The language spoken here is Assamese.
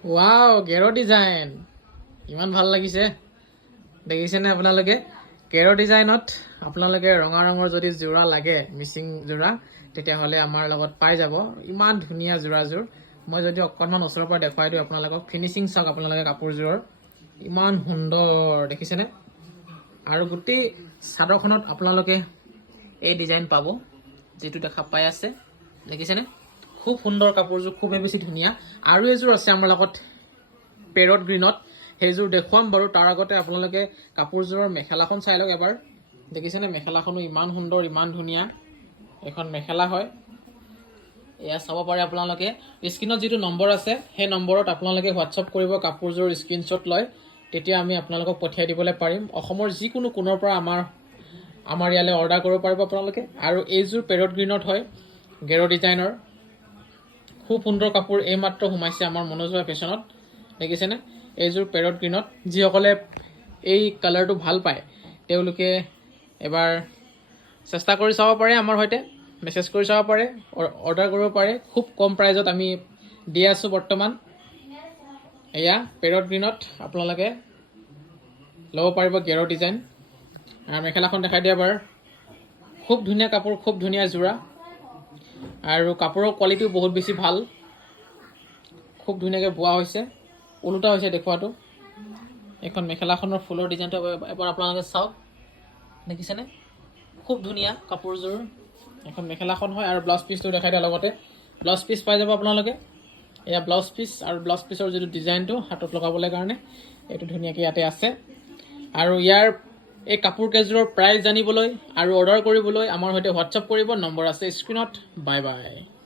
ৱাও গেৰ ডিজাইন ইমান ভাল লাগিছে দেখিছেনে আপোনালোকে গেৰ ডিজাইনত আপোনালোকে ৰঙা ৰঙৰ যদি যোৰা লাগে মিচিং যোৰা তেতিয়াহ'লে আমাৰ লগত পাই যাব ইমান ধুনীয়া যোৰাযোৰ মই যদি অকণমান ওচৰৰ পৰা দেখুৱাই দিওঁ আপোনালোকক ফিনিচিং চাওক আপোনালোকে কাপোৰযোৰৰ ইমান সুন্দৰ দেখিছেনে আৰু গোটেই চাদৰখনত আপোনালোকে এই ডিজাইন পাব যেটো দেখা পাই আছে দেখিছেনে খুব সুন্দৰ কাপোৰযোৰ খুবেই বেছি ধুনীয়া আৰু এযোৰ আছে আমাৰ লগত পেৰট গ্ৰীনত সেইযোৰ দেখুৱাম বাৰু তাৰ আগতে আপোনালোকে কাপোৰযোৰৰ মেখেলাখন চাই লওক এবাৰ দেখিছেনে মেখেলাখনো ইমান সুন্দৰ ইমান ধুনীয়া এখন মেখেলা হয় এয়া চাব পাৰে আপোনালোকে স্ক্ৰীনত যেটো নম্বৰ আছে সেই নম্বৰত আপোনালোকে হোৱাটছআপ কৰিব কাপোৰযোৰ স্ক্ৰীনশ্বট লয় তেতিয়া আমি আপোনালোকক পঠিয়াই দিবলৈ পাৰিম অসমৰ যিকোনো কোণৰ পৰা আমাৰ ইয়ালৈ অৰ্ডাৰ কৰিব পাৰিব আপোনালোকে আৰু এইযোৰ পেৰট গ্ৰীনত হয় গেৰ ডিজাইনৰ খুব সুন্দৰ কাপোৰ এইমাত্ৰ সোমাইছে আমাৰ মনোজোৱা ফেশ্বনত দেখিছেনে এইযোৰ পেৰট গ্ৰীনত যিসকলে এই কালাৰটো ভাল পায় তেওঁলোকে এবাৰ চেষ্টা কৰি চাব পাৰে আমাৰ সৈতে মেছেজ কৰি চাব পাৰে অৰ্ডাৰ কৰিব পাৰে খুব কম প্ৰাইজত আমি দি আছোঁ বৰ্তমান এয়া পেৰট গ্ৰীনত আপোনালোকে ল'ব পাৰিব গেৰ ডিজাইন আৰু মেখেলাখন দেখাই দিয়া এবাৰ খুব ধুনীয়া কাপোৰ খুব ধুনীয়া যোৰা আৰু কাপোৰৰ কোৱালিটিও বহুত বেছি ভাল খুব ধুনীয়াকৈ বোৱা হৈছে ওলোটা হৈছে দেখুৱাটো এখন মেখেলাখনৰ ফুলৰ ডিজাইনটো এবাৰ আপোনালোকে চাওক দেখিছেনে খুব ধুনীয়া কাপোৰযোৰ এখন মেখেলাখন হয় আৰু ব্লাউজ পিচটো দেখাই দিয়া লগতে ব্লাউজ পিচ পাই যাব আপোনালোকে এয়া ব্লাউজ পিচ আৰু ব্লাউজ পিচৰ যিটো ডিজাইনটো হাতত লগাবলৈ কাৰণে এইটো ধুনীয়াকৈ ইয়াতে আছে আৰু ইয়াৰ এই কাপোৰ কেইযোৰৰ প্ৰাইচ জানিবলৈ আৰু অৰ্ডাৰ কৰিবলৈ আমাৰ সৈতে হোৱাটছআপ কৰিব নম্বৰ আছে স্ক্ৰীনত বাই বাই